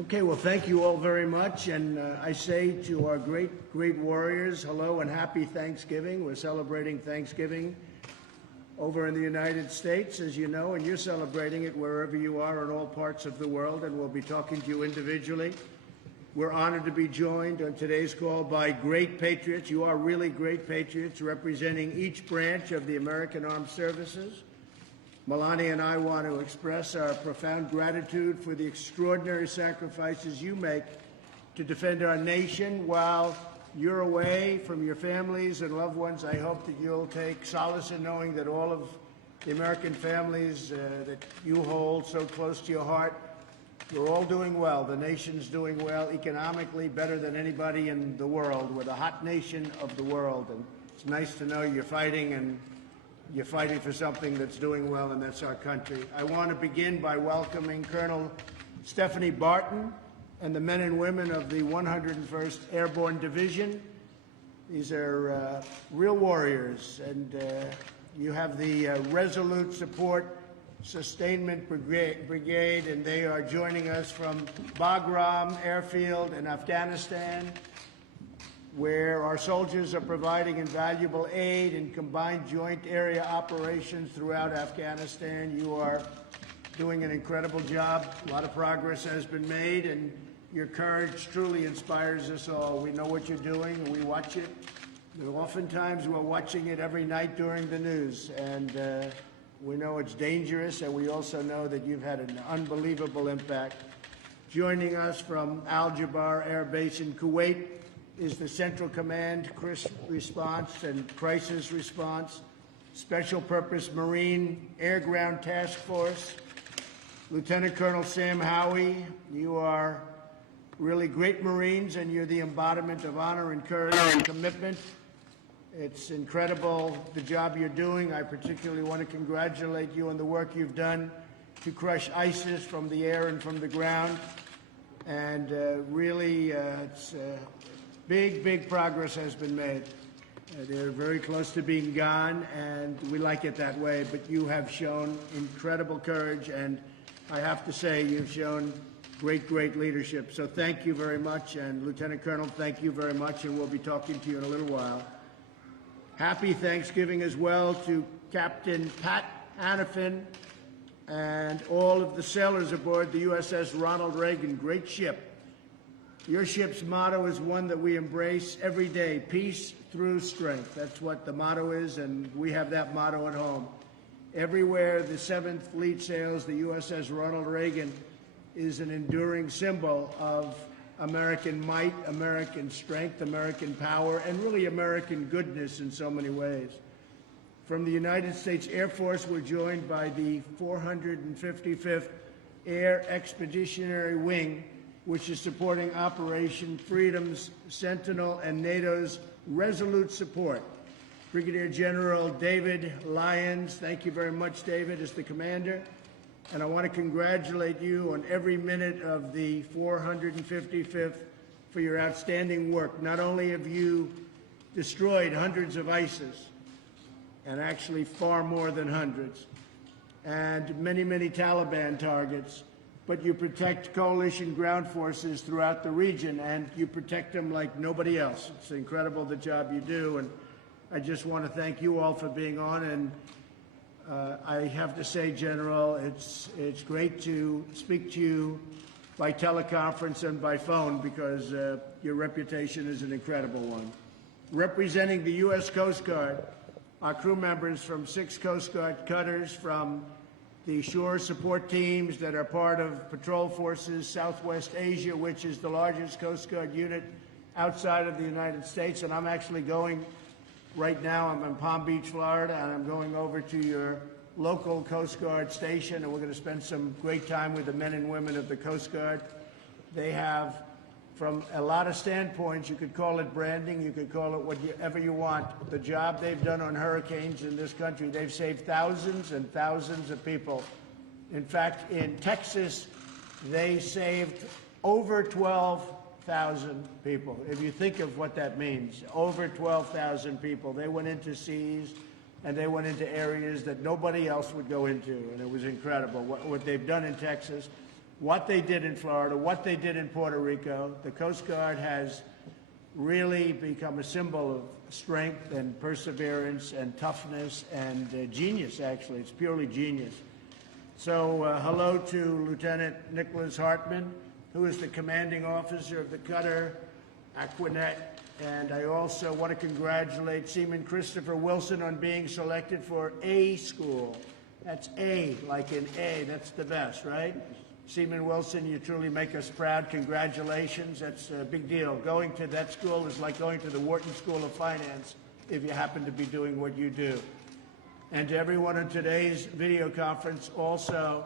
Okay, well, thank you all very much. And I say to our great warriors, hello and happy Thanksgiving. We're celebrating Thanksgiving over in the United States, as you know, and you're celebrating it wherever you are in all parts of the world, and we'll be talking to you individually. We're honored to be joined on today's call by great patriots. You are really great patriots representing each branch of the American Armed Services. Melania and I want to express our profound gratitude for the extraordinary sacrifices you make to defend our nation while you're away from your families and loved ones. I hope that you'll take solace in knowing that all of the American families that you hold so close to your heart, we're all doing well. The nation's doing well economically, better than anybody in the world. We're the hot nation of the world, and it's nice to know you're fighting, and you're fighting for something that's doing well, and that's our country. I want to begin by welcoming Colonel Stephanie Barton and the men and women of the 101st Airborne Division. These are real warriors, and you have the Resolute Support Sustainment Brigade, and they are joining us from Bagram Airfield in Afghanistan, where our soldiers are providing invaluable aid in combined joint area operations throughout Afghanistan. You are doing an incredible job. A lot of progress has been made, and your courage truly inspires us all. We know what you're doing, and we watch it. Oftentimes, we're watching it every night during the news, and we know it's dangerous, and we also know that you've had an unbelievable impact. Joining us from Al Jabar Air Base in Kuwait is the Central Command Response and Crisis Response Special Purpose Marine Air Ground Task Force. Lieutenant Colonel Sam Howie, you are really great Marines, and you're the embodiment of honor and courage and commitment. It's incredible the job you're doing. I particularly want to congratulate you on the work you've done to crush ISIS from the air and from the ground. And really, it's big progress has been made. They're very close to being gone, and we like it that way. But you have shown incredible courage, and I have to say you've shown great leadership. So thank you very much. And Lieutenant Colonel, thank you very much, and we'll be talking to you in a little while. Happy Thanksgiving as well to Captain Pat Hannafin and all of the sailors aboard the USS Ronald Reagan. Great ship. Your ship's motto is one that we embrace every day: peace through strength. That's what the motto is, and we have that motto at home. Everywhere the 7th Fleet sails, the USS Ronald Reagan is an enduring symbol of American might, American strength, American power, and really American goodness in so many ways. From the United States Air Force, we're joined by the 455th Air Expeditionary Wing, which is supporting Operation Freedom's Sentinel and NATO's Resolute Support. Brigadier General David Lyons, thank you very much, David, as the commander. And I want to congratulate you on every minute of the 455th for your outstanding work. Not only have you destroyed hundreds of ISIS, and actually far more than hundreds, and many Taliban targets, but you protect coalition ground forces throughout the region, and you protect them like nobody else. It's incredible the job you do, and I just want to thank you all for being on. And I have to say, General, it's great to speak to you by teleconference and by phone, because your reputation is an incredible one. Representing the U.S. Coast Guard, our crew members from 6 Coast Guard cutters, from the shore support teams that are part of Patrol Forces Southwest Asia, which is the largest Coast Guard unit outside of the United States. And I'm actually going right now, I'm in Palm Beach, Florida, and I'm going over to your local Coast Guard station, and we're going to spend some great time with the men and women of the Coast Guard. They have, from a lot of standpoints, you could call it branding, you could call it whatever you want. The job they've done on hurricanes in this country, they've saved thousands and thousands of people. In fact, in Texas, they saved over 12,000 people. If you think of what that means, over 12,000 people. They went into seas, and they went into areas that nobody else would go into, and it was incredible what they've done in Texas. what they did in Florida, what they did in Puerto Rico. The Coast Guard has really become a symbol of strength and perseverance and toughness and genius, actually. It's purely genius. So hello to Lieutenant Nicholas Hartman, who is the commanding officer of the cutter Aquinet. And I also want to congratulate Seaman Christopher Wilson on being selected for A school. That's A, like in A. That's the best, right? Seaman Wilson, you truly make us proud. Congratulations. That's a big deal. Going to that school is like going to the Wharton School of Finance if you happen to be doing what you do. And to everyone in today's video conference also,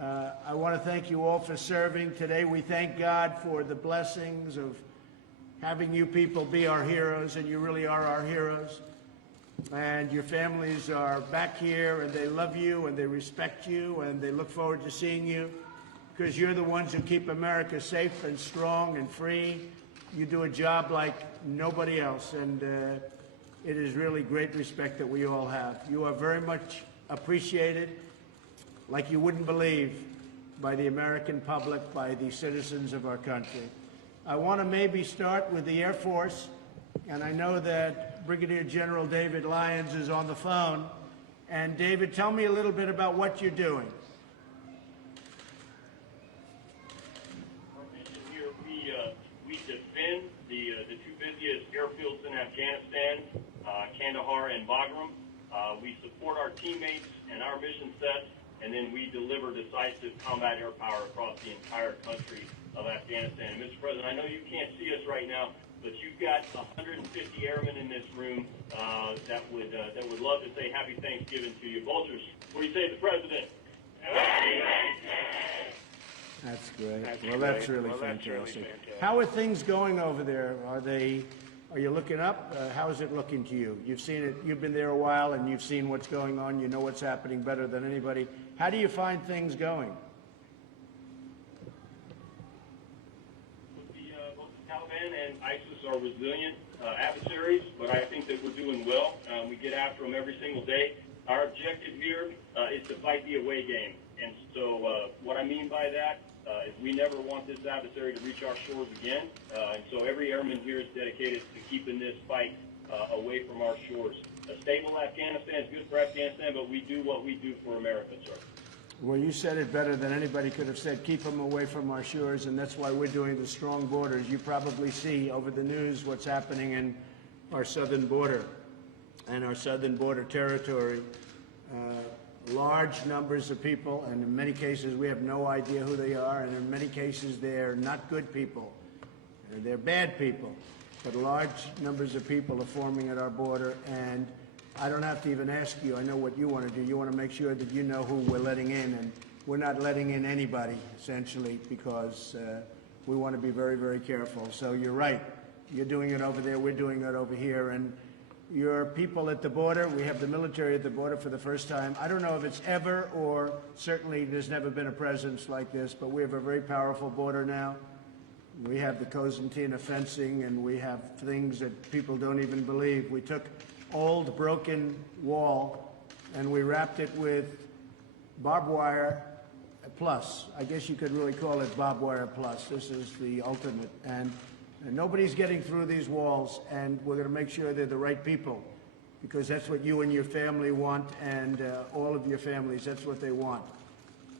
I want to thank you all for serving. Today we thank God for the blessings of having you people be our heroes, and you really are our heroes. And your families are back here, and they love you, and they respect you, and they look forward to seeing you, because you're the ones who keep America safe and strong and free. You do a job like nobody else, and it is really great respect that we all have. You are very much appreciated, like you wouldn't believe, by the American public, by the citizens of our country. I want to maybe start with the Air Force, and I know that Brigadier General David Lyons is on the phone. And David, tell me a little bit about what you're doing. Our mission here, we defend the two busiest airfields in Afghanistan, Kandahar and Bagram. We support our teammates and our mission sets, and then we deliver decisive combat air power across the entire country of Afghanistan. And Mr. President, I know you can't see us right now, but you've got 150 airmen in this room that would love to say Happy Thanksgiving to you. Vultures, what do you say to the President? Happy Thanksgiving! That's great. That's really fantastic. How are things going over there? Are you looking up? How is it looking to you? You've seen it. You've been there a while, and you've seen what's going on. You know what's happening better than anybody. How do you find things going? Both the Taliban and ISIS are resilient adversaries, but I think that we're doing well. We get after them every single day. Our objective here is to fight the away game. And so what I mean by that is we never want this adversary to reach our shores again. And so every airman here is dedicated to keeping this fight away from our shores. A stable Afghanistan is good for Afghanistan, but we do what we do for America, sir. Well, you said it better than anybody could have said. Keep them away from our shores, and that's why we're doing the strong borders. You probably see over the news what's happening in our southern border and our southern border territory. Large numbers of people, and in many cases we have no idea who they are, and in many cases they're not good people. They're bad people. But large numbers of people are forming at our border, and I don't have to even ask you. I know what you want to do. You want to make sure that you know who we're letting in, and we're not letting in anybody, essentially, because we want to be very, very careful. So you're right. You're doing it over there. We're doing it over here. And your people at the border, we have the military at the border for the first time. I don't know if it's ever, or certainly there's never been a presence like this, but we have a very powerful border now. We have the Cosentina fencing, and we have things that people don't even believe. We took old broken wall and we wrapped it with barbed wire plus. I guess you could really call it barbed wire plus. This is the ultimate. And nobody's getting through these walls, and we're going to make sure they're the right people, because that's what you and your family want, and all of your families, that's what they want.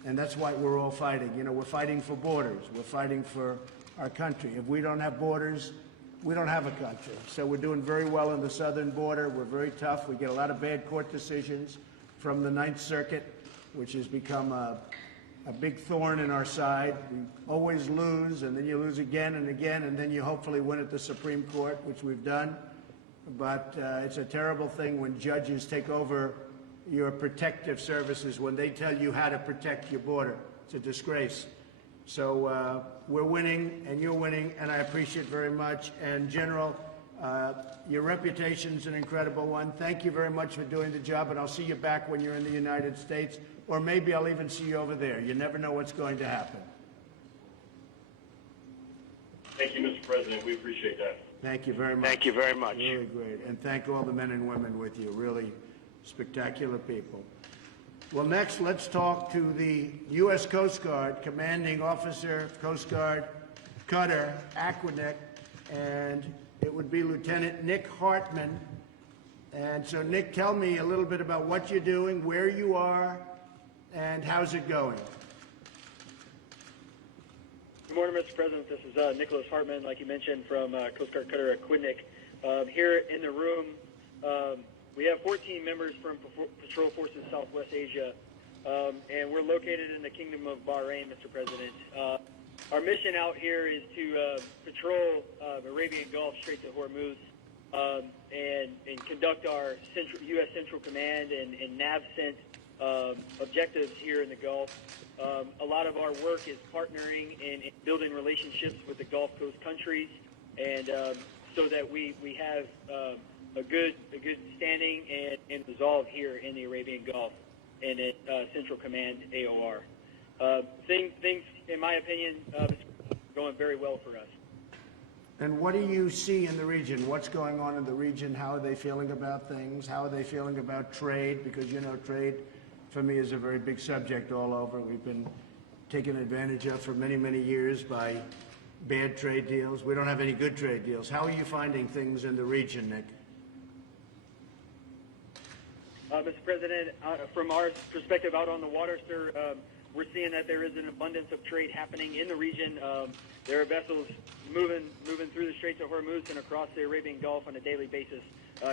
And that's why we're all fighting. You know, we're fighting for borders. We're fighting for our country. If we don't have borders, we don't have a country. So we're doing very well in the southern border. We're very tough. We get a lot of bad court decisions from the Ninth Circuit, which has become a big thorn in our side. We always lose, and then you lose again and again, and then you hopefully win at the Supreme Court, which we've done. But it's a terrible thing when judges take over your protective services, when they tell you how to protect your border. It's a disgrace. So we're winning, and you're winning, and I appreciate it very much. And General, your reputation's an incredible one. Thank you very much for doing the job, and I'll see you back when you're in the United States, or maybe I'll even see you over there. You never know what's going to happen. Thank you, Mr. President. We appreciate that. Thank you very much. Thank you very much. Really great. And thank all the men and women with you. Really spectacular people. Well, next, let's talk to the U.S. Coast Guard Commanding Officer, Coast Guard Cutter, Aquaneck, and it would be Lieutenant Nick Hartman. And so, Nick, tell me a little bit about what you're doing, where you are, and how's it going? Good morning, Mr. President. This is Nicholas Hartman, like you mentioned, from Coast Guard Cutter Aquidneck. Here in the room, we have 14 members from Patrol Forces Southwest Asia, and we're located in the Kingdom of Bahrain, Mr. President. Our mission out here is to patrol the Arabian Gulf, Strait of Hormuz, and conduct our U.S. Central Command and NAVCENT objectives here in the Gulf. A lot of our work is partnering and building relationships with the Gulf Coast countries, and so that we have a good standing and resolve here in the Arabian Gulf and at Central Command AOR. Things, in my opinion, going very well for us. And what do you see in the region? What's going on in the region? How are they feeling about things? How are they feeling about trade? Because, you know, trade for me is a very big subject all over. We've been taken advantage of for many, many years by bad trade deals. We don't have any good trade deals. How are you finding things in the region, Nick? Mr. President, from our perspective out on the water, sir, we're seeing that there is an abundance of trade happening in the region. There are vessels moving through the Straits of Hormuz and across the Arabian Gulf on a daily basis,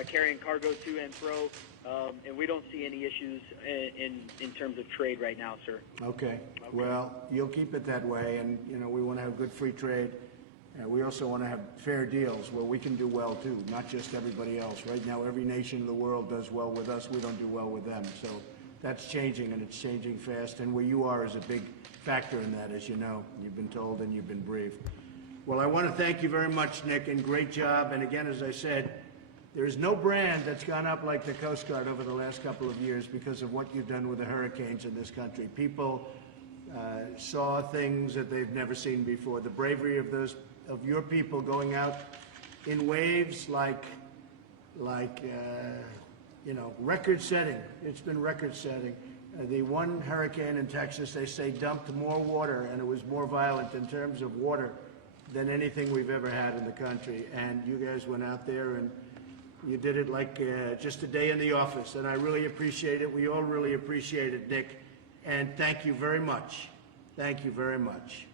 carrying cargo to and fro, and we don't see any issues in terms of trade right now, sir. Okay. Well, you'll keep it that way, and you know we want to have good free trade. We also want to have fair deals where we can do well too, not just everybody else. Right now, every nation in the world does well with us. We don't do well with them. So that's changing, and it's changing fast. And where you are is a big factor in that, as you know. You've been told and you've been briefed. Well, I want to thank you very much, Nick, and great job. And again, as I said, there is no brand that's gone up like the Coast Guard over the last couple of years because of what you've done with the hurricanes in this country. People saw things that they've never seen before. The bravery of your people going out in waves like you know, record-setting. It's been record-setting. The one hurricane in Texas, they say, dumped more water, and it was more violent in terms of water than anything we've ever had in the country. And you guys went out there and you did it like just a day in the office, and I really appreciate it. We all really appreciate it, Nick. And thank you very much. Thank you very much.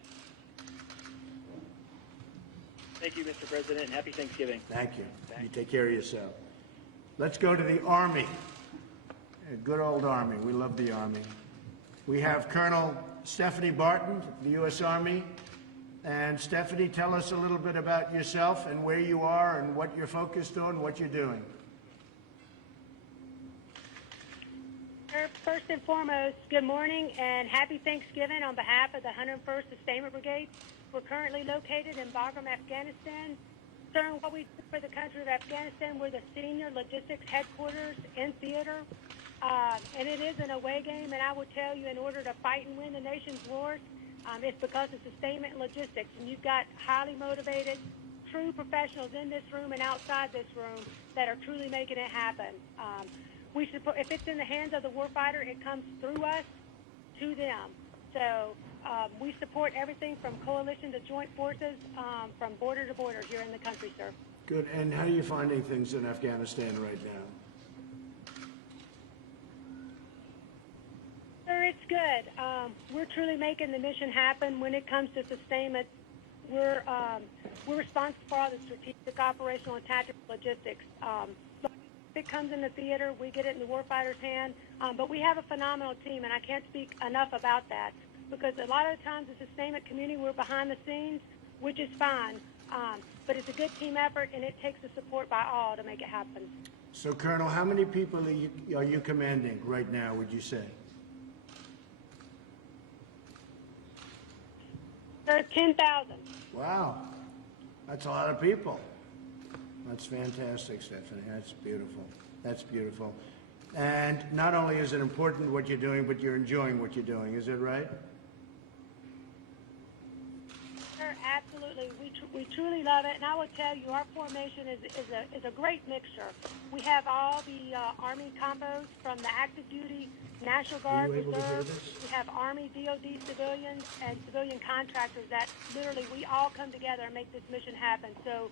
Thank you, Mr. President. Happy Thanksgiving. Thank you. You take care of yourself. Let's go to the Army. A good old Army. We love the Army. We have Colonel Stephanie Barton, the U.S. Army. And Stephanie, tell us a little bit about yourself and where you are and what you're focused on, what you're doing. First and foremost, good morning and happy Thanksgiving on behalf of the 101st Sustainment Brigade. We're currently located in Bagram, Afghanistan. Serving what we do for the country of Afghanistan, we're the senior logistics headquarters in theater. And it is an away game, and I will tell you, in order to fight and win the nation's wars, it's because of sustainment and logistics. And you've got highly motivated, true professionals in this room and outside this room that are truly making it happen. We support, if it's in the hands of the warfighter, it comes through us to them. So we support everything from coalition to joint forces, from border to border here in the country, sir. Good. And how are you finding things in Afghanistan right now? Sir, it's good. We're truly making the mission happen. When it comes to sustainment, we're responsible for all the strategic, operational, and tactical logistics. If it comes in the theater, we get it in the warfighter's hand. But we have a phenomenal team, and I can't speak enough about that because a lot of the times the sustainment community, we're behind the scenes, which is fine. But it's a good team effort, and it takes the support by all to make it happen. So, Colonel, how many people are you commanding right now, would you say? There's 10,000. Wow. That's a lot of people. That's fantastic, Stephanie. That's beautiful. That's beautiful. And not only is it important what you're doing, but you're enjoying what you're doing. Is that right? Sir, are, absolutely. We truly love it, and I will tell you, our formation is a great mixture. We have all the Army combos from the active duty, National Guard, Are you able to hear Reserve. this? We have Army, DOD civilians, and civilian contractors that literally we all come together and make this mission happen. So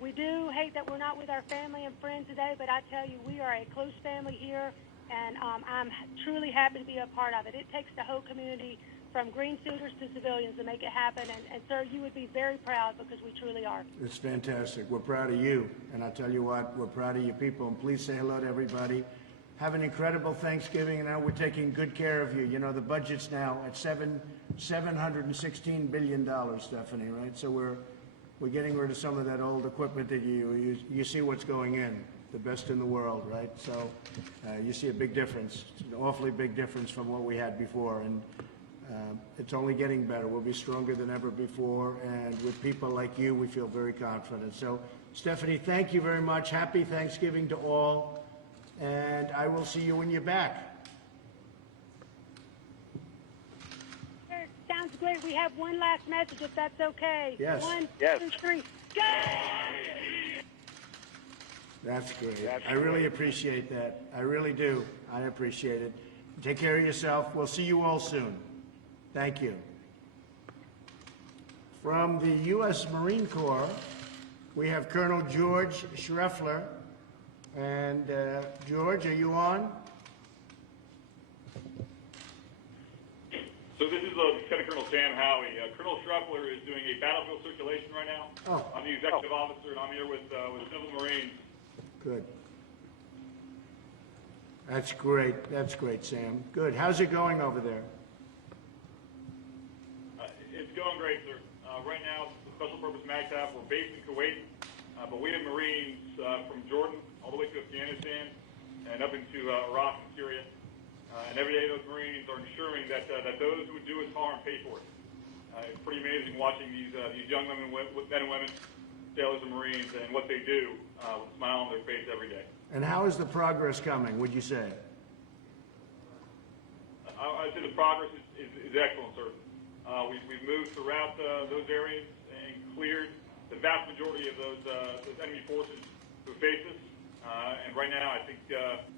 we do hate that we're not with our family and friends today, but I tell you, we are a close family here, and I'm truly happy to be a part of it. It takes the whole community, from green suiters to civilians, to make it happen. And sir, you would be very proud because we truly are. It's fantastic. We're proud of you. And I tell you what, we're proud of you people. And please say hello to everybody. Have an incredible Thanksgiving. And now we're taking good care of you. You know, the budget's now at $716 billion, Stephanie, right? So we're getting rid of some of that old equipment that you see what's going in. The best in the world, right? So you see a big difference, an awfully big difference from what we had before. And it's only getting better. We'll be stronger than ever before, and with people like you, we feel very confident. So, Stephanie, thank you very much. Happy Thanksgiving to all, and I will see you when you're back. Sir, sounds great. We have one last message, if that's okay. Yes. One, Yes. 2, 3, go! That's great. I really appreciate that. I really do. I appreciate it. Take care of yourself. We'll see you all soon. Thank you. From the U.S. Marine Corps, we have Colonel George Schreffler. And George, are you on? So this is Lieutenant Colonel Sam Howie. Colonel Schreffler is doing a battlefield circulation right now. Oh. I'm the executive officer, and I'm here with the Civil Marines. Good. That's great. That's great, Sam. Good. How's it going over there? It's going great, sir. Right now, the Special Purpose MAGTF, we're based in Kuwait, but we have Marines from Jordan all the way to Afghanistan and up into Iraq and Syria. And every day those Marines are ensuring that those who would do us harm pay for it. It's pretty amazing watching these young men and women, sailors and Marines, and what they do with a smile on their face every day. And how is the progress coming, would you say? I'd say the progress is excellent, sir. We've moved throughout those areas and cleared the vast majority of those enemy forces who face us. And right now, I think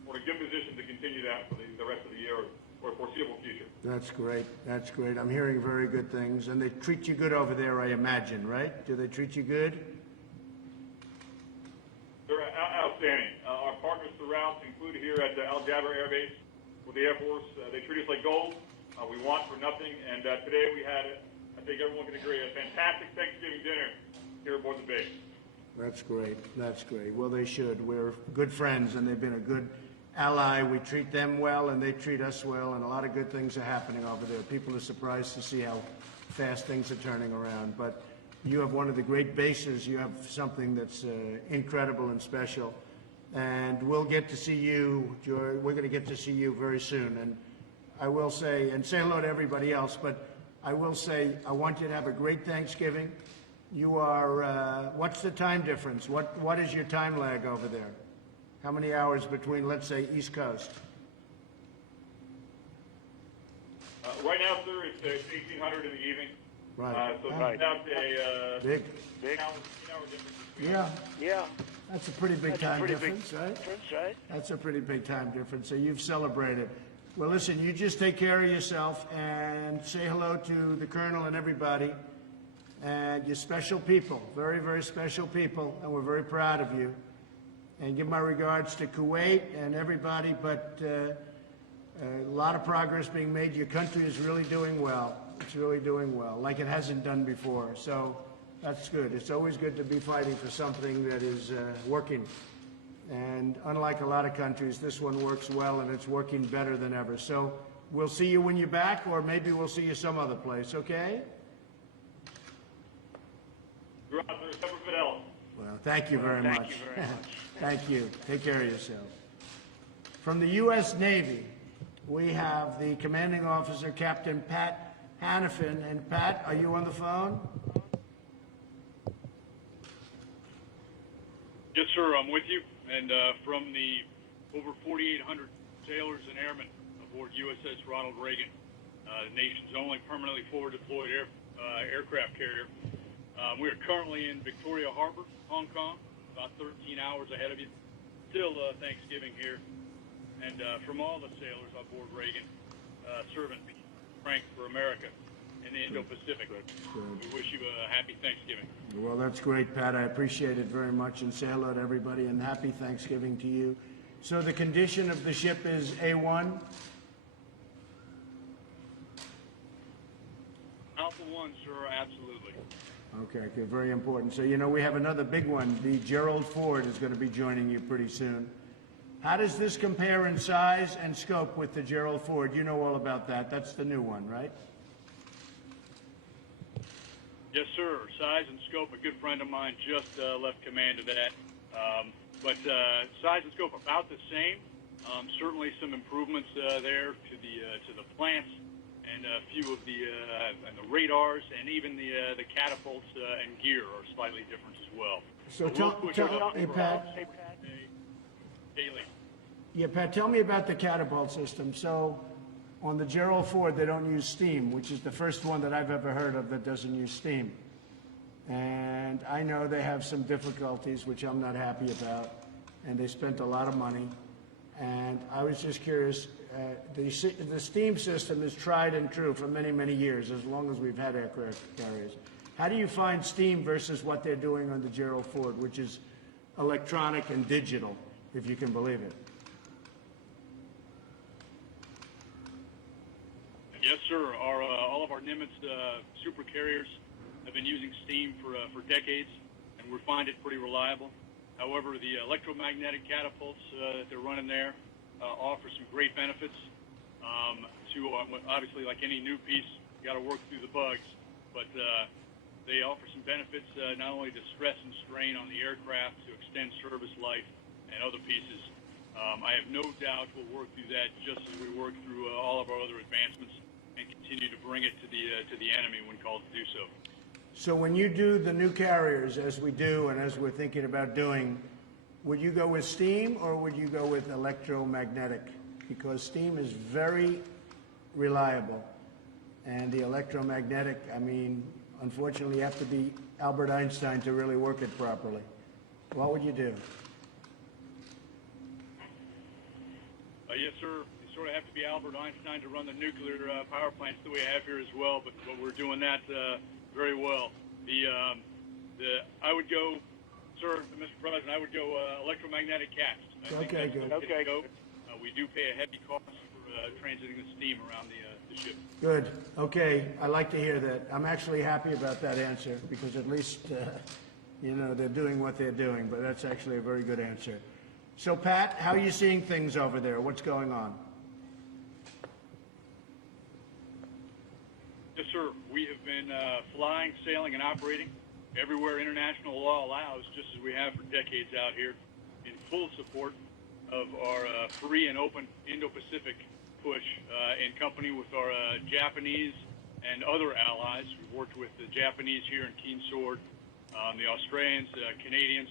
we're in a good position to continue that for the rest of the year or foreseeable future. That's great. That's great. I'm hearing very good things. And they treat you good over there, I imagine, right? Do they treat you good? They're outstanding. Our partners throughout, include here at Al Jaber Air Base with the Air Force, they treat us like gold. We want for nothing. And today we had, I think everyone can agree, a fantastic Thanksgiving dinner here aboard the base. That's great. That's great. Well, they should. We're good friends, and they've been a good ally. We treat them well, and they treat us well, and a lot of good things are happening over there. People are surprised to see how fast things are turning around. But you have one of the great bases. You have something that's incredible and special. And we'll get to see you, George. We're going to get to see you very soon. And I will say, and say hello to everybody else, but I will say I want you to have a great Thanksgiving. You are, what's the time difference? What is your time lag over there? How many hours between, let's say, East Coast? Right now, sir, it's 1800 in the evening. Right. So it's about a Big. 18-hour difference. Yeah. That's a pretty big time difference, right? Right. That's a pretty big time difference. So you've celebrated. Well, listen, you just take care of yourself and say hello to the Colonel and everybody. And you're special people, very, very special people, and we're very proud of you. And give my regards to Kuwait and everybody, but a lot of progress being made. Your country is really doing well. It's really doing well, like it hasn't done before. So that's good. It's always good to be fighting for something that is working. And unlike a lot of countries, this one works well, and it's working better than ever. So we'll see you when you're back, or maybe we'll see you some other place, okay? Well, thank you very much. Thank you very much. Thank you. Take care of yourself. From the U.S. Navy, we have the commanding officer, Captain Pat Hannafin. And Pat, are you on the phone? Yes, sir, I'm with you. And from the over 4,800 sailors and airmen aboard USS Ronald Reagan, the nation's only permanently forward deployed aircraft carrier, We are currently in Victoria Harbor, Hong Kong, about 13 hours ahead of you. Still Thanksgiving here. And from all the sailors on board Reagan, serving strength for America in the Indo-Pacific. We wish you a happy Thanksgiving. Well, that's great, Pat. I appreciate it very much, and say hello to everybody, and happy Thanksgiving to you. So the condition of the ship is A1? Alpha 1, sir, absolutely. Okay, very important. So, you know, we have another big one. The Gerald Ford is going to be joining you pretty soon. How does this compare in size and scope with the Gerald Ford? You know all about that. That's the new one, right? Yes, sir. Size and scope. A good friend of mine just left command of that. But size and scope about the same. Certainly some improvements there to the plants and a few of the radars, and even the catapults and gear are slightly different as well. So Hey, Pat. Daily. Yeah, Pat, tell me about the catapult system. So on the Gerald Ford, they don't use steam, which is the first one that I've ever heard of that doesn't use steam. And I know they have some difficulties, which I'm not happy about, and they spent a lot of money. And I was just curious, the steam system is tried and true for many, many years, as long as we've had aircraft carriers. How do you find steam versus what they're doing on the Gerald Ford, which is electronic and digital, if you can believe it? Yes, sir. All of our Nimitz super carriers have been using steam for decades, and we find it pretty reliable. However, the electromagnetic catapults that they're running there offer some great benefits. To obviously, like any new piece, you got to work through the bugs, but they offer some benefits not only to stress and strain on the aircraft to extend service life and other pieces. I have no doubt we'll work through that just as we work through all of our other advancements and continue to bring it to the enemy when called to do so. So when you do the new carriers, as we do and as we're thinking about doing, would you go with steam or would you go with electromagnetic? Because steam is very reliable, and the electromagnetic, I mean, unfortunately, you have to be Albert Einstein to really work it properly. What would you do? Yes, sir. You sort of have to be Albert Einstein to run the nuclear power plants that we have here as well, but we're doing that very well. I would go, sir, Mr. President, I would go electromagnetic cats. Okay, good. Okay. We do pay a heavy cost for transiting the steam around the ship. Good. Okay. I like to hear that. I'm actually happy about that answer because at least, you know, they're doing what they're doing, but that's actually a very good answer. So, Pat, how are you seeing things over there? What's going on? Yes, sir. We have been flying, sailing, and operating everywhere international law allows, just as we have for decades out here, in full support of our free and open Indo-Pacific push in company with our Japanese and other allies. We've worked with the Japanese here in Keen Sword, the Australians, Canadians,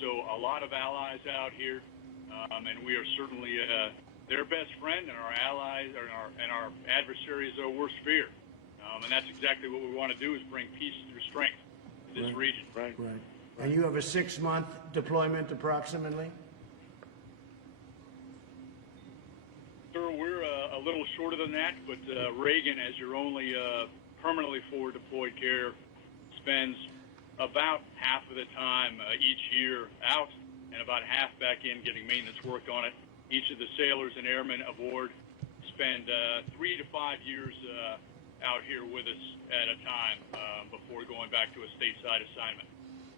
so a lot of allies out here, and we are certainly their best friend and our allies and our adversaries' worst fear. And that's exactly what we want to do, is bring peace through strength to this region. Right. And you have a 6-month deployment approximately? Sir, we're a little shorter than that, but Reagan, as your only permanently forward deployed carrier, spends about half of the time each year out and about half back in getting maintenance work on it. Each of the sailors and airmen aboard spend 3 to 5 years out here with us at a time before going back to a stateside assignment.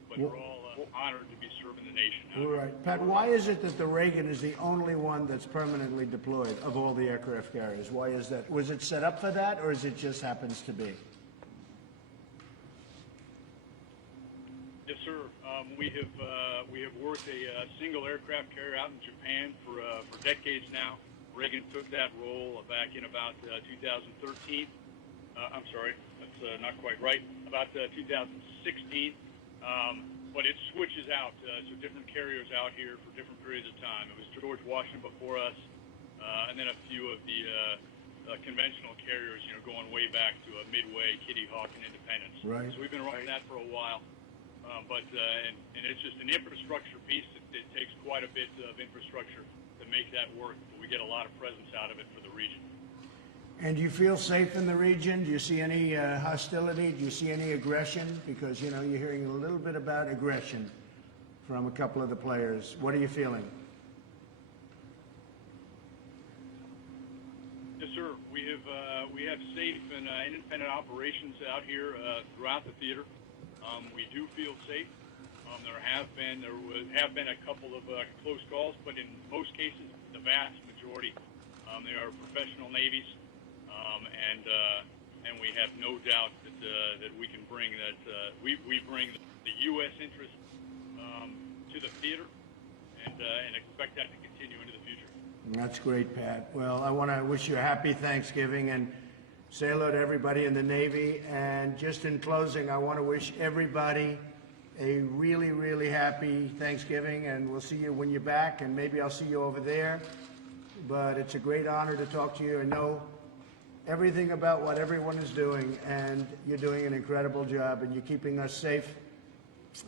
But we're all honored to be serving the nation. Right. Pat, why is it that the Reagan is the only one that's permanently deployed of all the aircraft carriers? Why is that? Was it set up for that, or is it just happens to be? Yes, sir. We have worked a single aircraft carrier out in Japan for decades now. Reagan took that role back in about 2013. I'm sorry, that's not quite right. About 2016. But it switches out, so different carriers out here for different periods of time. It was George Washington before us, and then a few of the conventional carriers, going way back to Midway, Kitty Hawk, and Independence. Right. So we've been running that for a while. And it's just an infrastructure piece. It takes quite a bit of infrastructure to make that work, but we get a lot of presence out of it for the region. And do you feel safe in the region? Do you see any hostility? Do you see any aggression? Because, you're hearing a little bit about aggression from a couple of the players. What are you feeling? Yes, sir. We have safe and independent operations out here throughout the theater. We do feel safe. There have been a couple of close calls, but in most cases, the vast majority, they are professional navies, and we have no doubt that we can bring that we bring the U.S. interest to the theater, and expect that to continue into the future. That's great, Pat. Well, I want to wish you a happy Thanksgiving and say hello to everybody in the Navy. And just in closing, I want to wish everybody a really, really happy Thanksgiving, and we'll see you when you're back, and maybe I'll see you over there. But it's a great honor to talk to you and know everything about what everyone is doing, and you're doing an incredible job, and you're keeping us safe,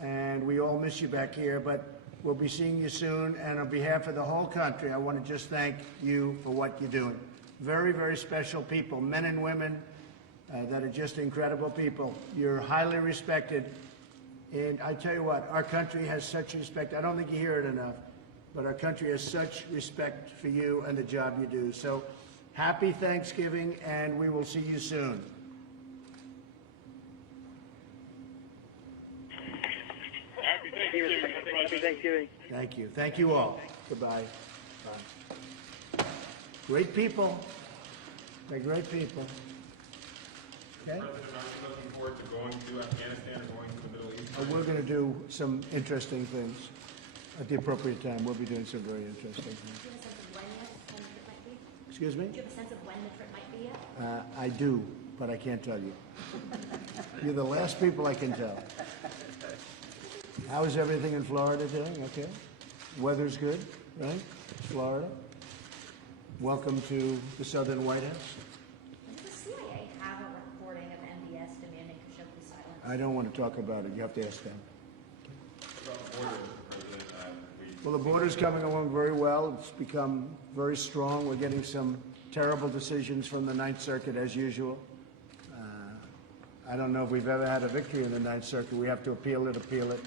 and we all miss you back here, but we'll be seeing you soon, and on behalf of the whole country, I want to just thank you for what you're doing. Very, very special people, men and women that are just incredible people. You're highly respected. And I tell you what, our country has such respect. I don't think you hear it enough, but our country has such respect for you and the job you do. So happy Thanksgiving, and we will see you soon. Happy Thanksgiving. Happy Thanksgiving. Thank you. Thank you all. Goodbye. Bye. Great people. They're great people. Okay? President, are you looking forward to going to Afghanistan or going to the Middle East? We're going to do some interesting things at the appropriate time. We'll be doing some very interesting things. Do you have a sense of when the trip might be? Excuse me? Do you have a sense of when the trip might be yet? I do, but I can't tell you. You're the last people I can tell. How is everything in Florida doing? Okay. Weather's good, right? Florida. Welcome to the Southern White House. Does the CIA have a recording of MBS demanding Khashoggi's silence? I don't want to talk about it. You have to ask them. About borders, Mr. President, Well, the border's coming along very well. It's become very strong. We're getting some terrible decisions from the Ninth Circuit, as usual. I don't know if we've ever had a victory in the Ninth Circuit. We have to appeal it.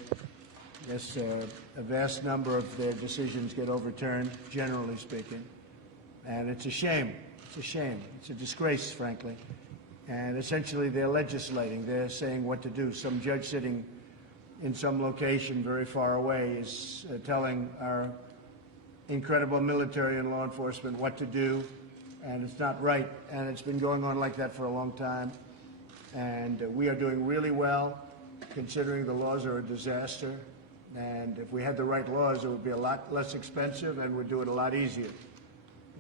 Yes, a vast number of their decisions get overturned, generally speaking. And it's a shame. It's a shame. It's a disgrace, frankly. And essentially, they're legislating. They're saying what to do. Some judge sitting in some location very far away is telling our incredible military and law enforcement what to do, and it's not right. And it's been going on like that for a long time. And we are doing really well, considering the laws are a disaster. And if we had the right laws, it would be a lot less expensive and would do it a lot easier.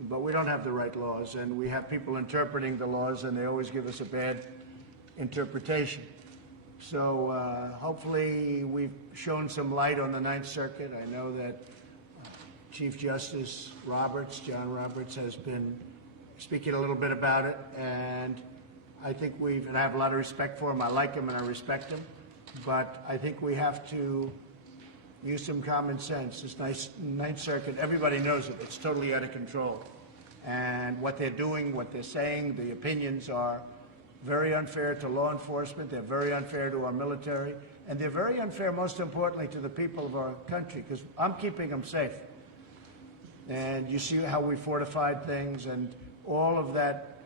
But we don't have the right laws, and we have people interpreting the laws, and they always give us a bad interpretation. So hopefully we've shown some light on the Ninth Circuit. I know that Chief Justice Roberts, John Roberts, has been speaking a little bit about it, and I think and I have a lot of respect for him. I like him and I respect him, but I think we have to use some common sense. This Ninth Circuit, everybody knows it. It's totally out of control. And what they're doing, what they're saying, the opinions are very unfair to law enforcement. They're very unfair to our military. And they're very unfair, most importantly, to the people of our country, because I'm keeping them safe. And you see how we fortified things, and all of that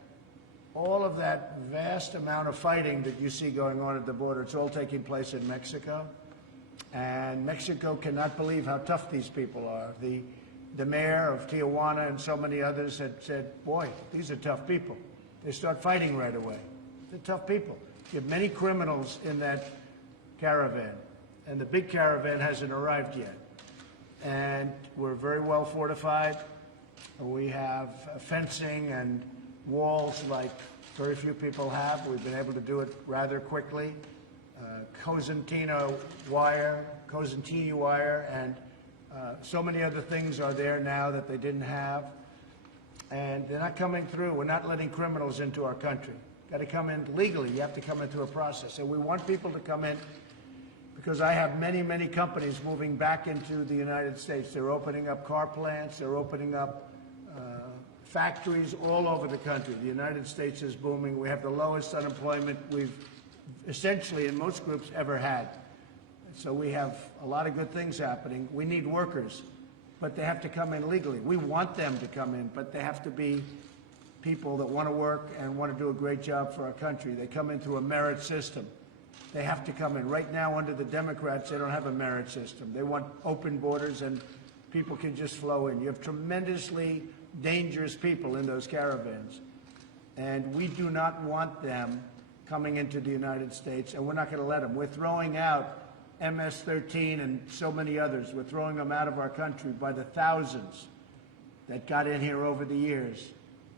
vast amount of fighting that you see going on at the border, it's all taking place in Mexico. And Mexico cannot believe how tough these people are. The mayor of Tijuana and so many others had said, boy, these are tough people. They start fighting right away. They're tough people. You have many criminals in that caravan, and the big caravan hasn't arrived yet. And we're very well fortified. We have fencing and walls like very few people have. We've been able to do it rather quickly. Cosentino wire, and so many other things are there now that they didn't have. and they're not coming through. We're not letting criminals into our country. Got to come in legally. You have to come in through a process. And we want people to come in because I have many, many companies moving back into the United States. They're opening up car plants. They're opening up factories all over the country. The United States is booming. We have the lowest unemployment we've essentially in most groups ever had. So we have a lot of good things happening. We need workers, but they have to come in legally. We want them to come in, but they have to be people that want to work and want to do a great job for our country. They come in through a merit system. They have to come in. Right now, under the Democrats, they don't have a merit system. They want open borders and people can just flow in. You have tremendously dangerous people in those caravans, and we do not want them coming into the United States, and we're not going to let them. We're throwing out MS-13 and so many others. We're throwing them out of our country by the thousands that got in here over the years,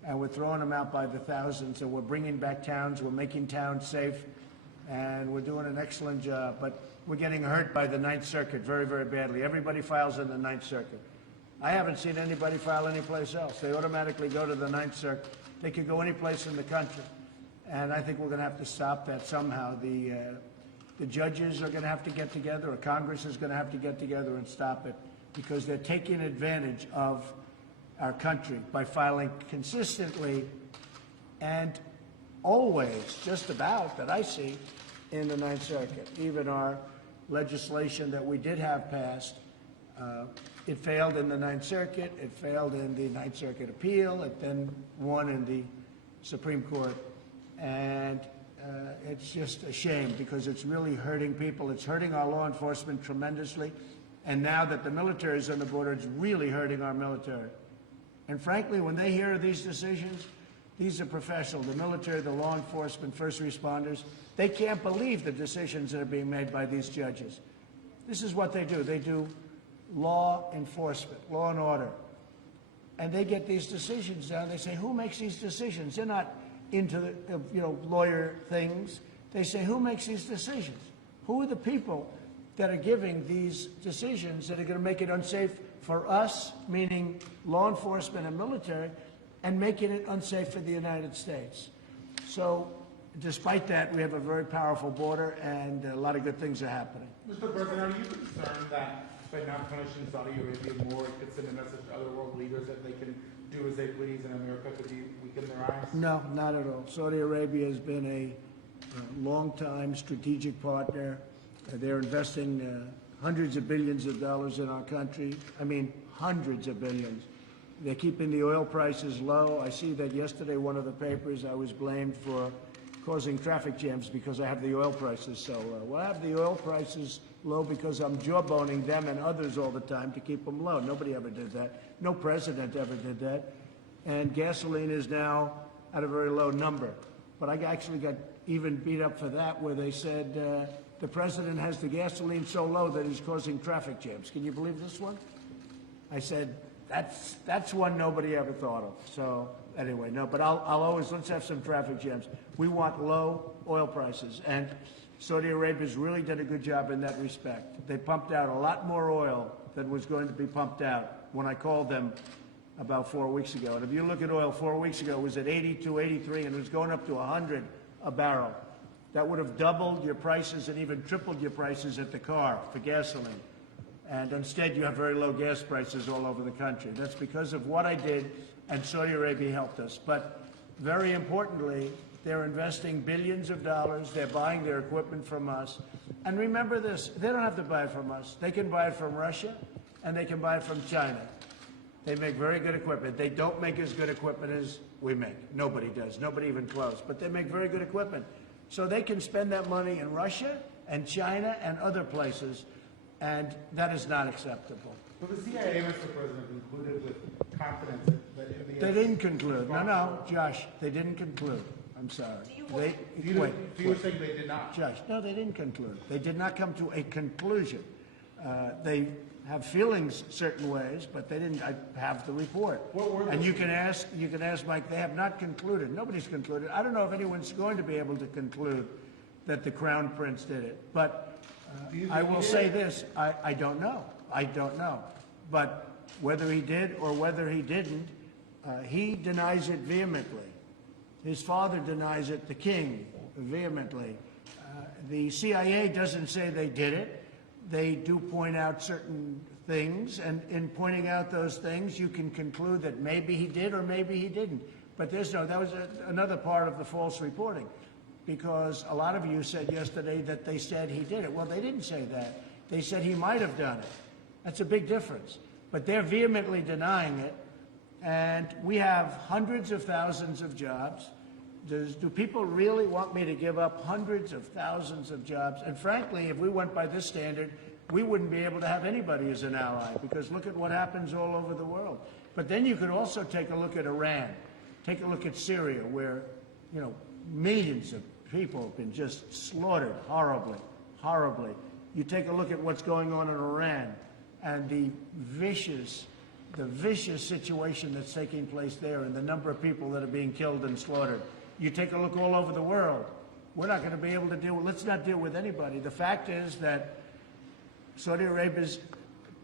and we're throwing them out by the thousands, and we're bringing back towns. We're making towns safe, and we're doing an excellent job, but we're getting hurt by the Ninth Circuit very, very badly. Everybody files in the Ninth Circuit. I haven't seen anybody file anyplace else. They automatically go to the Ninth Circuit. They could go any place in the country. And I think we're going to have to stop that somehow. The judges are going to have to get together, or Congress is going to have to get together and stop it, because they're taking advantage of our country by filing consistently and always, just about, that I see, in the Ninth Circuit. Even our legislation that we did have passed, it failed in the Ninth Circuit, it failed in the Ninth Circuit appeal, it then won in the Supreme Court. And it's just a shame, because it's really hurting people. It's hurting our law enforcement tremendously. And now that the military is on the border, it's really hurting our military. And frankly, when they hear of these decisions, these are professionals, the military, the law enforcement, first responders. They can't believe the decisions that are being made by these judges. This is what they do. They do law enforcement, law and order. And they get these decisions down. They say, who makes these decisions? They're not into the lawyer things. They say, who makes these decisions? Who are the people that are giving these decisions that are going to make it unsafe for us, meaning law enforcement and military, and making it unsafe for the United States? So despite that, we have a very powerful border, and a lot of good things are happening. Mr. President, are you concerned that by not punishing Saudi Arabia more, it could send a message to other world leaders that they can do as they please and America could be weak in their eyes? No, not at all. Saudi Arabia has been a long-time strategic partner. They're investing hundreds of billions of dollars in our country. I mean, hundreds of billions. They're keeping the oil prices low. I see that yesterday, one of the papers, I was blamed for causing traffic jams because I have the oil prices so low. Well, I have the oil prices low because I'm jawboning them and others all the time to keep them low. Nobody ever did that. No president ever did that. And gasoline is now at a very low number. But I actually got even beat up for that, where they said the president has the gasoline so low that he's causing traffic jams. Can you believe this one? I said, that's one nobody ever thought of. So anyway, no, but I'll always, let's have some traffic jams. We want low oil prices, and Saudi Arabia's really done a good job in that respect. They pumped out a lot more oil than was going to be pumped out when I called them about 4 weeks ago. And if you look at oil 4 weeks ago, it was at 82, 83, and it was going up to 100 a barrel. That would have doubled your prices and even tripled your prices at the car for gasoline. And instead, you have very low gas prices all over the country. That's because of what I did, and Saudi Arabia helped us. But very importantly, they're investing billions of dollars. They're buying their equipment from us. And remember this, they don't have to buy it from us. They can buy it from Russia, and they can buy it from China. They make very good equipment. They don't make as good equipment as we make. Nobody does, nobody even close. But they make very good equipment. So they can spend that money in Russia and China and other places, and that is not acceptable. So the CIA, Mr. President, concluded with confidence that MBS... They didn't conclude. No, Josh, they didn't conclude. I'm sorry. So you're saying they did not? Josh, no, they didn't conclude. They did not come to a conclusion. They have feelings certain ways, but they didn't have the report. And you can ask Mike, they have not concluded. Nobody's concluded. I don't know if anyone's going to be able to conclude that the Crown Prince did it. But I will say this, I don't know. I don't know. But whether he did or whether he didn't, He denies it vehemently. His father denies it, the king, vehemently. The CIA doesn't say they did it. They do point out certain things, and in pointing out those things, you can conclude that maybe he did or maybe he didn't. But that was another part of the false reporting, because a lot of you said yesterday that they said he did it. Well, they didn't say that. They said he might have done it. That's a big difference. But they're vehemently denying it, and we have hundreds of thousands of jobs. Do people really want me to give up hundreds of thousands of jobs? And frankly, if we went by this standard, we wouldn't be able to have anybody as an ally, because look at what happens all over the world. But then you could also take a look at Iran. Take a look at Syria, where, you know, millions of people have been just slaughtered horribly, horribly. You take a look at what's going on in Iran and the vicious situation that's taking place there and the number of people that are being killed and slaughtered. You take a look all over the world. We're not going to be able to deal with, let's not deal with anybody. The fact is that Saudi Arabia is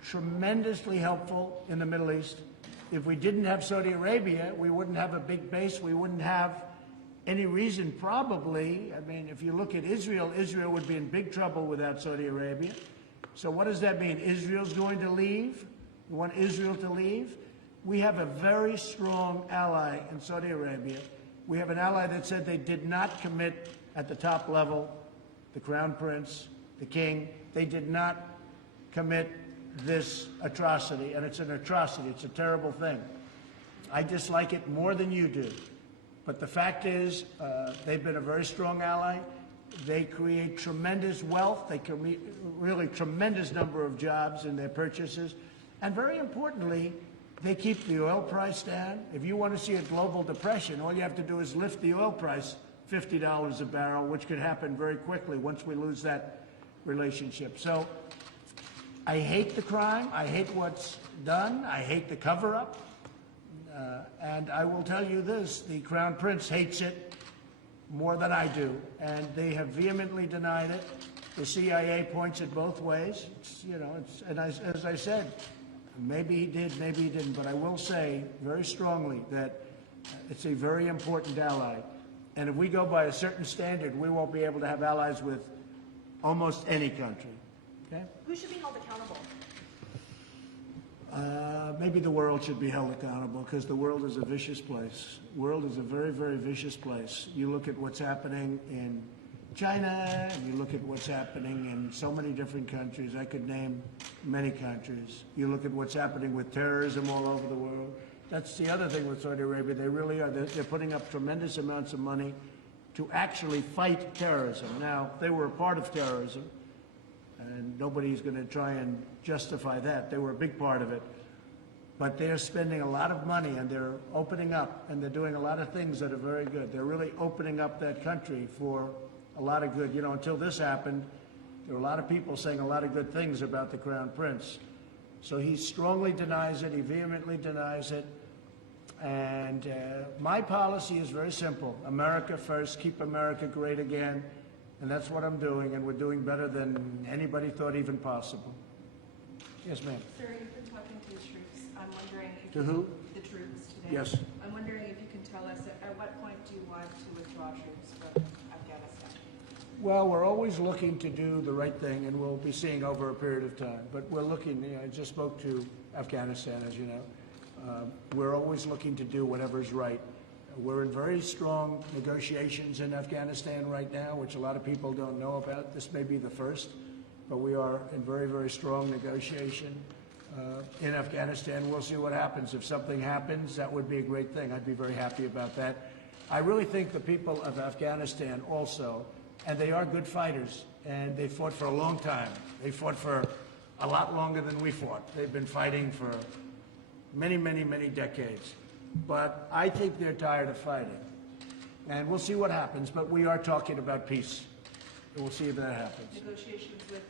tremendously helpful in the Middle East. If we didn't have Saudi Arabia, we wouldn't have a big base. We wouldn't have any reason, probably. I mean, if you look at Israel, Israel would be in big trouble without Saudi Arabia. So what does that mean? Israel's going to leave? You want Israel to leave? We have a very strong ally in Saudi Arabia. We have an ally that said they did not commit at the top level, the Crown Prince, the King. They did not commit this atrocity, and it's an atrocity. It's a terrible thing. I dislike it more than you do. But the fact is, they've been a very strong ally. They create tremendous wealth. They create really tremendous number of jobs in their purchases. And very importantly, they keep the oil price down. If you want to see a global depression, all you have to do is lift the oil price $50 a barrel, which could happen very quickly once we lose that relationship. So I hate the crime. I hate what's done. I hate the cover-up. And I will tell you this, the Crown Prince hates it more than I do, and they have vehemently denied it. The CIA points it both ways. As I said, maybe he did, maybe he didn't, but I will say very strongly that it's a very important ally. And if we go by a certain standard, we won't be able to have allies with almost any country. Okay? Who should be held accountable? Maybe the world should be held accountable, because the world is a vicious place. The world is a very, very vicious place. You look at what's happening in China, and you look at what's happening in so many different countries. I could name many countries. You look at what's happening with terrorism all over the world. That's the other thing with Saudi Arabia. They really are. They're putting up tremendous amounts of money to actually fight terrorism. Now, they were a part of terrorism, and nobody's going to try and justify that. They were a big part of it. But they're spending a lot of money, and they're opening up, and they're doing a lot of things that are very good. They're really opening up that country for a lot of good. You know, until this happened, there were a lot of people saying a lot of good things about the Crown Prince. So he strongly denies it. He vehemently denies it. And my policy is very simple. America first, keep America great again. And that's what I'm doing, and we're doing better than anybody thought even possible. Yes, ma'am. Sir, you've been talking to the troops. I'm wondering if To who? The troops today. Yes. I'm wondering if you can tell us at what point do you want to withdraw troops from Afghanistan? Well, we're always looking to do the right thing, and we'll be seeing over a period of time. But we're looking, I just spoke to Afghanistan, as you know. We're always looking to do whatever's right. We're in very strong negotiations in Afghanistan right now, which a lot of people don't know about. This may be the first, but we are in very, very strong negotiation in Afghanistan. We'll see what happens. If something happens, that would be a great thing. I'd be very happy about that. I really think the people of Afghanistan also, and they are good fighters, and they fought for a long time. They fought for a lot longer than we fought. They've been fighting for many, many, many decades. But I think they're tired of fighting. And we'll see what happens, but we are talking about peace. We'll see if that happens. Negotiations with?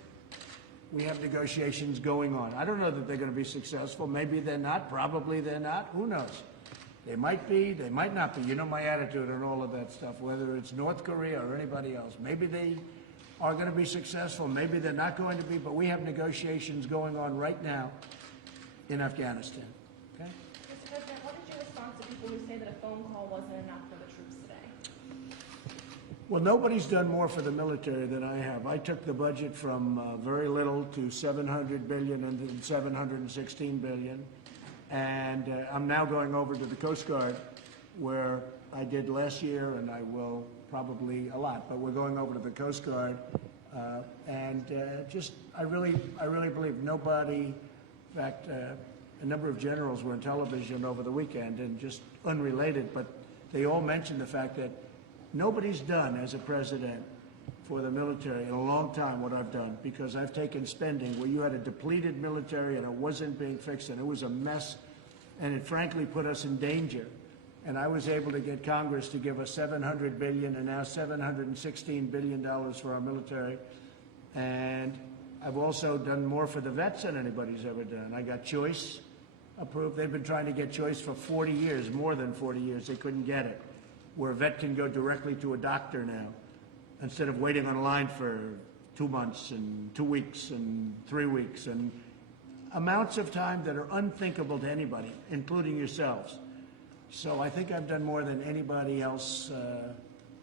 We have negotiations going on. I don't know that they're going to be successful. Maybe they're not. Probably they're not. Who knows? They might be. They might not be. You know my attitude on all of that stuff, whether it's North Korea or anybody else. Maybe they are going to be successful. Maybe they're not going to be. But we have negotiations going on right now in Afghanistan. Okay? Mr. President, what is your response to people who say that a phone call wasn't enough for the troops today. Well, nobody's done more for the military than I have. I took the budget from very little to $700 billion and then $716 billion. And I'm now going over to the Coast Guard, where I did last year, and I will probably a lot, but we're going over to the Coast Guard. I really believe nobody, in fact, a number of generals were on television over the weekend, and just unrelated, but they all mentioned the fact that nobody's done as a president for the military in a long time what I've done, because I've taken spending where you had a depleted military and it wasn't being fixed and it was a mess, and it frankly put us in danger. And I was able to get Congress to give us $700 billion and now $716 billion for our military. And I've also done more for the vets than anybody's ever done. I got choice approved. They've been trying to get choice for 40 years, more than 40 years. They couldn't get it. Where a vet can go directly to a doctor now, instead of waiting on a line for 2 months and 2 weeks and 3 weeks, and amounts of time that are unthinkable to anybody, including yourselves. So I think I've done more than anybody else,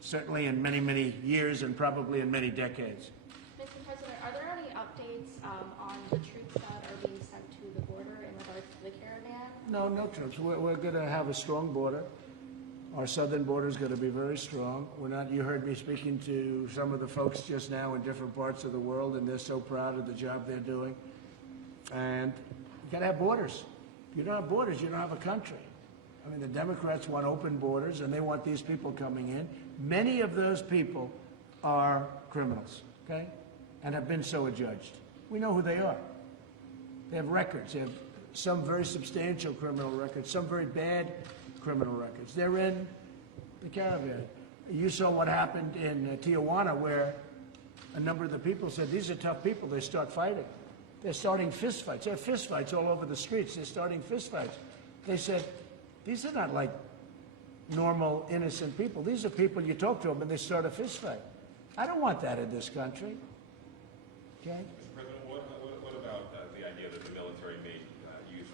certainly in many, many years and probably in many decades. Mr. President, are there any updates on the troops that are being sent to the border in regards to the caravan? No, no troops. We're going to have a strong border. Our southern border is going to be very strong. We're not. You heard me speaking to some of the folks just now in different parts of the world, and they're so proud of the job they're doing. And you got to have borders. If you don't have borders, you don't have a country. I mean, the Democrats want open borders, and they want these people coming in. Many of those people are criminals, okay, and have been so adjudged. We know who they are. They have records. They have some very substantial criminal records, some very bad criminal records. They're in the caravan. You saw what happened in Tijuana, where a number of the people said, these are tough people. They start fighting. They're starting fist fights. There are fist fights all over the streets. They're starting fist fights. They said, these are not like normal, innocent people. These are people, you talk to them and they start a fist fight. I don't want that in this country. Okay? Mr. President, what about the idea that the military may use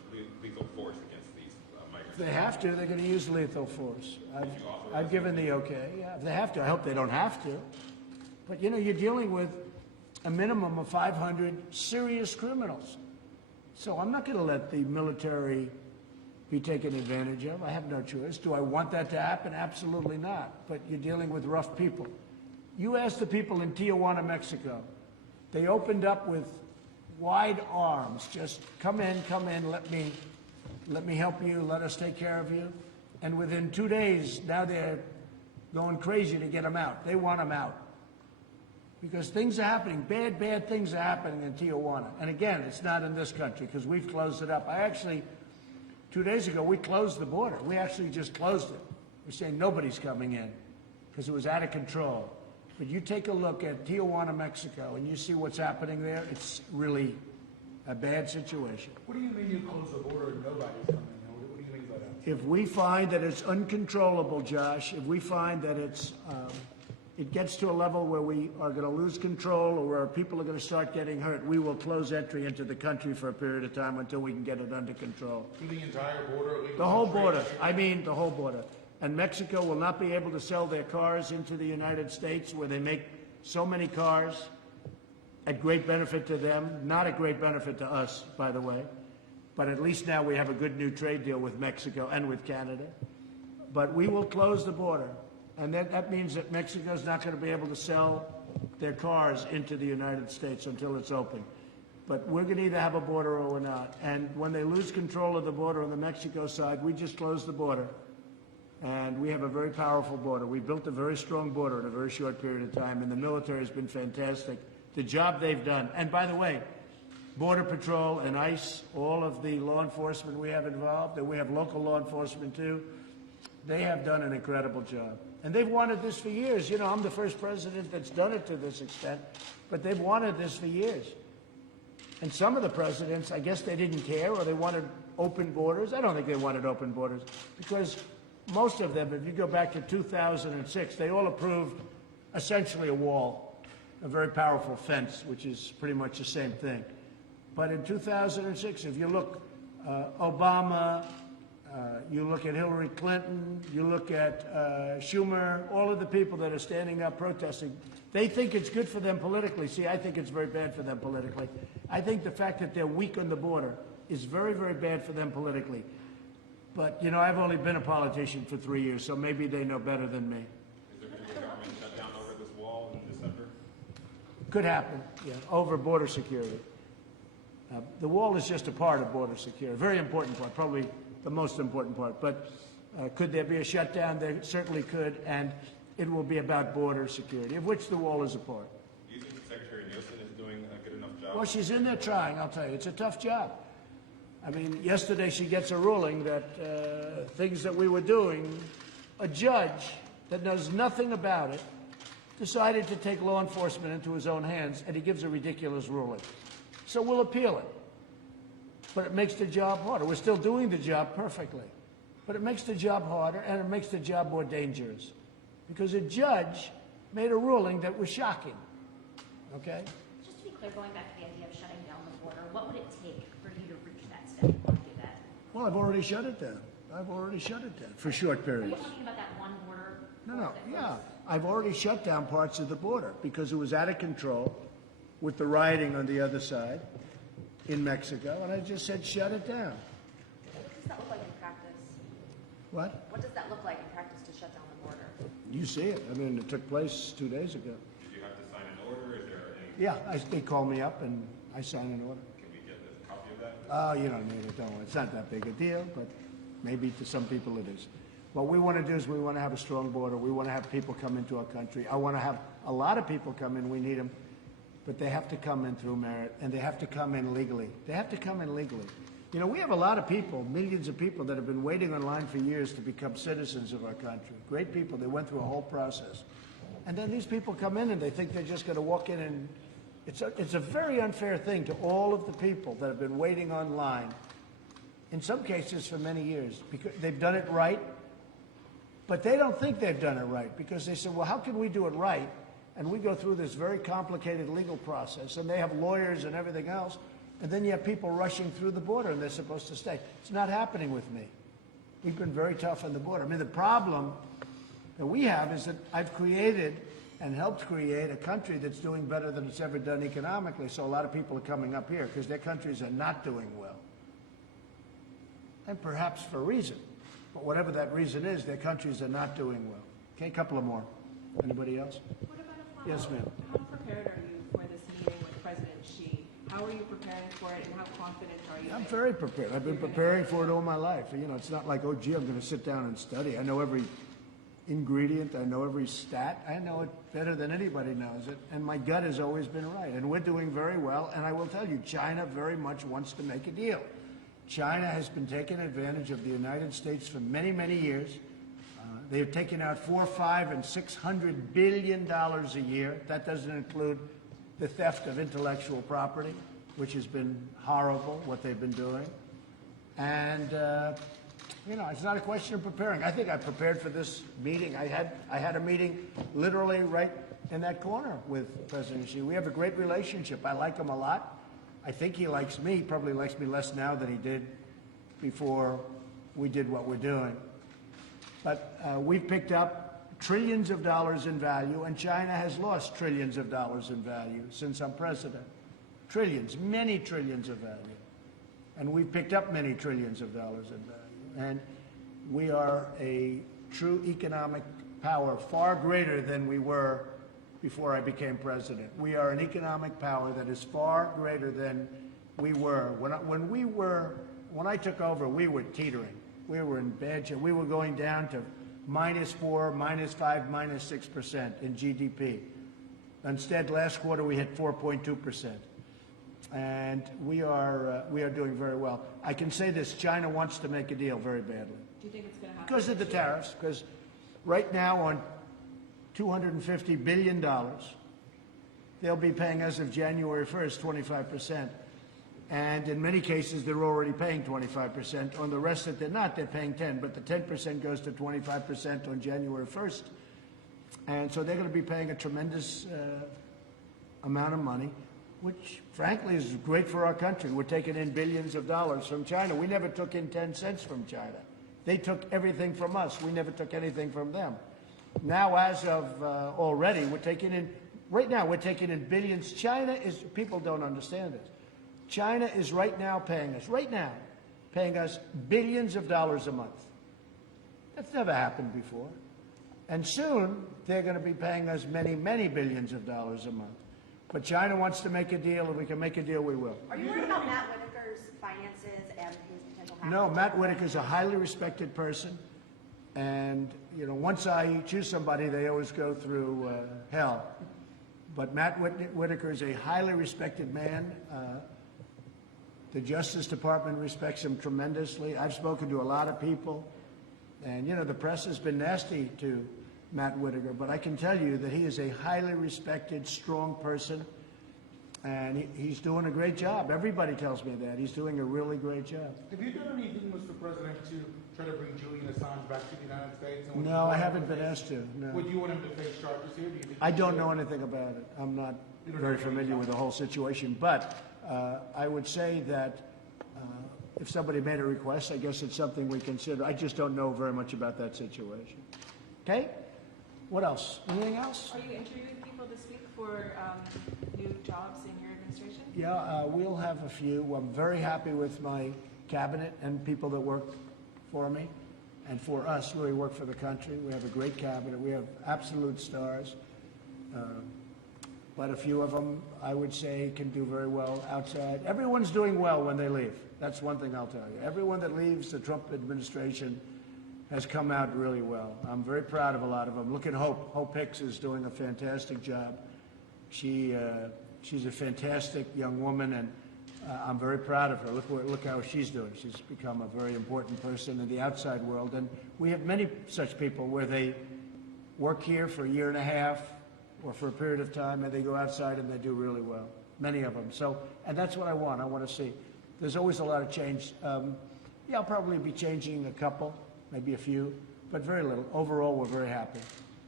lethal force against these migrants? If they have to, they're going to use lethal force. I've given the okay. Yeah, if they have to. I hope they don't have to. But, you know, you're dealing with a minimum of 500 serious criminals. So I'm not going to let the military be taken advantage of. I have no choice. Do I want that to happen? Absolutely not. But you're dealing with rough people. You ask the people in Tijuana, Mexico. They opened up with wide arms. Just come in, let me help you, let us take care of you. And within 2 days, now they're going crazy to get them out. They want them out. Because things are happening, bad things are happening in Tijuana. And again, it's not in this country because we've closed it up. 2 days ago, we closed the border. We actually just closed it. We're saying nobody's coming in because it was out of control. But you take a look at Tijuana, Mexico, and you see what's happening there. It's really a bad situation. What do you mean you close the border and nobody's coming in? What do you mean by that? If we find that it's uncontrollable, Josh, if we find that it gets to a level where we are going to lose control or where people are going to start getting hurt, we will close entry into the country for a period of time until we can get it under control. To the entire border? The whole border. I mean the whole border. And Mexico will not be able to sell their cars into the United States where they make so many cars at great benefit to them, not at great benefit to us, by the way. But at least now we have a good new trade deal with Mexico and with Canada. But we will close the border. And that means that Mexico's not going to be able to sell their cars into the United States until it's open. But we're going to either have a border or we're not. And when they lose control of the border on the Mexico side, we just close the border. And we have a very powerful border. We built a very strong border in a very short period of time, and the military has been fantastic. The job they've done. And by the way, Border Patrol and ICE, all of the law enforcement we have involved, and we have local law enforcement too, they have done an incredible job. And they've wanted this for years. You know, I'm the first president that's done it to this extent, but they've wanted this for years. And some of the presidents, I guess they didn't care, or they wanted open borders. I don't think they wanted open borders, because most of them, if you go back to 2006, they all approved essentially a wall, a very powerful fence, which is pretty much the same thing. But in 2006, if you look, Obama You look at Hillary Clinton, you look at Schumer, all of the people that are standing up protesting. They think it's good for them politically. See, I think it's very bad for them politically. I think the fact that they're weak on the border is very, very bad for them politically. But, you know, I've only been a politician for 3 years, so maybe they know better than me. Is there going to be a government shutdown over this wall in December? Could happen, yeah, over border security. The wall is just a part of border security, a very important part, probably the most important part. But could there be a shutdown? There certainly could, and it will be about border security, of which the wall is a part. Do you think Secretary Nielsen is doing a good enough job? Well, she's in there trying, I'll tell you. It's a tough job. I mean, yesterday she gets a ruling that things that we were doing, a judge that knows nothing about it decided to take law enforcement into his own hands, and he gives a ridiculous ruling. So we'll appeal it. But it makes the job harder. We're still doing the job perfectly. But it makes the job harder, and it makes the job more dangerous. Because a judge made a ruling that was shocking. Okay? Just to be clear, going back to the idea of shutting down the border, what would it take for you to reach that step? You want to do that? Well, I've already shut it down. I've already shut it down for short Are periods. you talking about that one border? No, yeah. I've already shut down parts of the border because it was out of control with the rioting on the other side in Mexico, and I just said shut it down. What does that look like in practice? What? What does that look like in practice to shut down the border? You see it. I mean, it took place 2 days ago. Did you have to sign an order? Is there any? Yeah, they called me up and I signed an order. Can we get a copy of that? Oh, you don't need it, don't worry. It's not that big a deal, but maybe to some people it is. What we want to do is we want to have a strong border. We want to have people come into our country. I want to have a lot of people come in. We need them. But they have to come in through merit, and they have to come in legally. They have to come in legally. You know, we have a lot of people, millions of people that have been waiting online for years to become citizens of our country. Great people. They went through a whole process. And then these people come in and they think they're just going to walk in and it's a very unfair thing to all of the people that have been waiting online, in some cases for many years, because they've done it right, but they don't think they've done it right because they said, well, how can we do it right? And we go through this very complicated legal process, and they have lawyers and everything else, and then you have people rushing through the border, and they're supposed to stay. It's not happening with me. We've been very tough on the border. I mean, the problem that we have is that I've created and helped create a country that's doing better than it's ever done economically, so a lot of people are coming up here because their countries are not doing well. And perhaps for a reason. But whatever that reason is, their countries are not doing well. Okay, a couple of more. Anybody else? What about a follow-up? Yes, ma'am. How prepared are you for this meeting with President Xi? How are you preparing for it, and how confident are you? I'm very prepared. I've been preparing for it all my life. You know, it's not like, oh, gee, I'm going to sit down and study. I know every ingredient. I know every stat. I know it better than anybody knows it. And my gut has always been right. And we're doing very well. And I will tell you, China very much wants to make a deal. China has been taking advantage of the United States for many, many years. They've taken out $400, $500, and $600 billion a year. That doesn't include the theft of intellectual property, which has been horrible, what they've been doing. And, you know, it's not a question of preparing. I think I prepared for this meeting. I had a meeting literally right in that corner with President Xi. We have a great relationship. I like him a lot. I think he likes me. He probably likes me less now than he did before we did what we're doing. But we've picked up trillions of dollars in value, and China has lost trillions of dollars in value since I'm president. Trillions, many trillions of value. And we've picked up many trillions of dollars in value. And we are a true economic power, far greater than we were before I became president. We are an economic power that is far greater than we were. When I took over, we were teetering. We were in bad shape. We were going down to -4, -5, -6% in GDP. Instead, last quarter we hit 4.2%. And we are doing very well. I can say this, China wants to make a deal very badly. Do you think it's going to happen? Because of the tariffs, because right now on $250 billion, they'll be paying as of January 1st, 25%. And in many cases, they're already paying 25%. On the rest that they're not, they're paying 10%. But the 10% goes to 25% on January 1st. And so they're going to be paying a tremendous amount of money, which, frankly, is great for our country. We're taking in billions of dollars from China. We never took in 10 cents from China. They took everything from us. We never took anything from them. Now, as of already, we're taking in, right now, we're taking in billions. China is, people don't understand this. China is right now paying us billions of dollars a month. That's never happened before. And soon, they're going to be paying us many, many billions of dollars a month. But China wants to make a deal, and we can make a deal, we will. Are you worried about Matt Whitaker's finances and his potential happiness? No, Matt Whitaker's a highly respected person. And, you know, once I choose somebody, they always go through hell. But Matt Whitaker is a highly respected man. The Justice Department respects him tremendously. I've spoken to a lot of people. And, you know, the press has been nasty to Matt Whitaker, but I can tell you that he is a highly respected, strong person, and he's doing a great job. Everybody tells me that. He's doing a really great job. Have you done anything, Mr. President, to try to bring Julian Assange back to the United States? And No, I haven't been asked to, no. Would you want him to face charges here? Do you think I don't know anything about it. I'm not very familiar with the whole situation, but I would say that if somebody made a request, I guess it's something we consider. I just don't know very much about that situation. Okay? What else? Anything else? Are you interviewing people this week for new jobs in your administration? Yeah, we'll have a few. I'm very happy with my cabinet and people that work for me and for us, really work for the country. We have a great cabinet. We have absolute stars. But a few of them, I would say, can do very well outside. Everyone's doing well when they leave. That's one thing I'll tell you. Everyone that leaves the Trump administration has come out really well. I'm very proud of a lot of them. Look at Hope. Hope Hicks is doing a fantastic job. She's a fantastic young woman, and I'm very proud of her. Look how she's doing. She's become a very important person in the outside world. And we have many such people where they work here for a year and a half or for a period of time, and they go outside and they do really well. Many of them. So, and that's what I want. I want to see. There's always a lot of change. Yeah, I'll probably be changing a couple, maybe a few, but very little. Overall, we're very happy.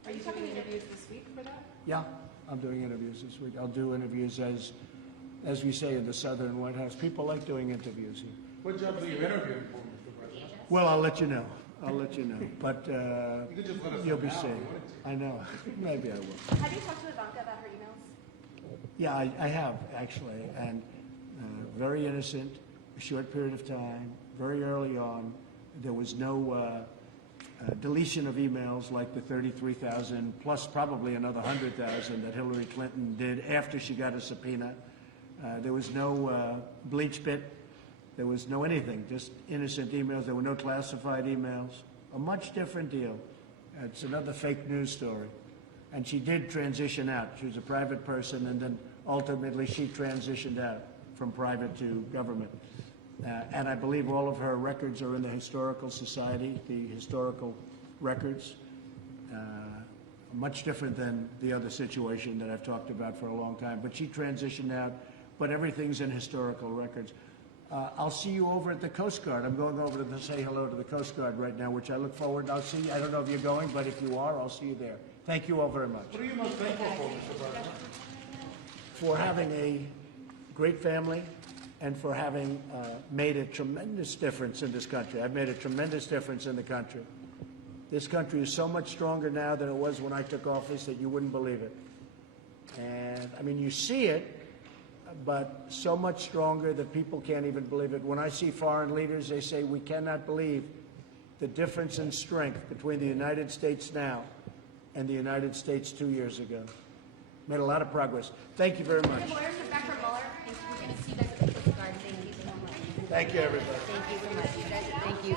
Are you doing interviews this week for that? Yeah, I'm doing interviews this week. I'll do interviews as we say in the Southern White House. People like doing interviews here. What jobs are you interviewing for, Mr. President? Well, I'll let you know. I'll let you know. But You could just let us you'll know be now if you seeing. wanted to. I know. Maybe I will. Have you talked to Ivanka about her emails? Yeah, I have, actually. And very innocent, a short period of time, very early on. There was no deletion of emails like the 33,000 plus probably another 100,000 that Hillary Clinton did after she got a subpoena. There was no bleach bit. There was no anything, just innocent emails. There were no classified emails. A much different deal. It's another fake news story. And she did transition out. She was a private person, and then ultimately she transitioned out from private to government. And I believe all of her records are in the Historical Society, the historical records. Much different than the other situation that I've talked about for a long time. But she transitioned out, but everything's in historical records. I'll see you over at the Coast Guard. I'm going over to say hello to the Coast Guard right now, which I look forward. I'll see you. I don't know if you're going, but if you are, I'll see you there. Thank you all very much. What are you most thankful for, Mr. President? For having a great family and for having made a tremendous difference in this country. I've made a tremendous difference in the country. This country is so much stronger now than it was when I took office that you wouldn't believe it. And, I mean, you see it, but so much stronger that people can't even believe it. When I see foreign leaders, they say, we cannot believe the difference in strength between the United States now and the United States 2 years ago. Made a lot of progress. Thank you very much. The lawyers come back from Mueller. We're going to see you guys at the Coast Guard. Thank you so much. Thank you, everybody. Thank you so much. Thank you.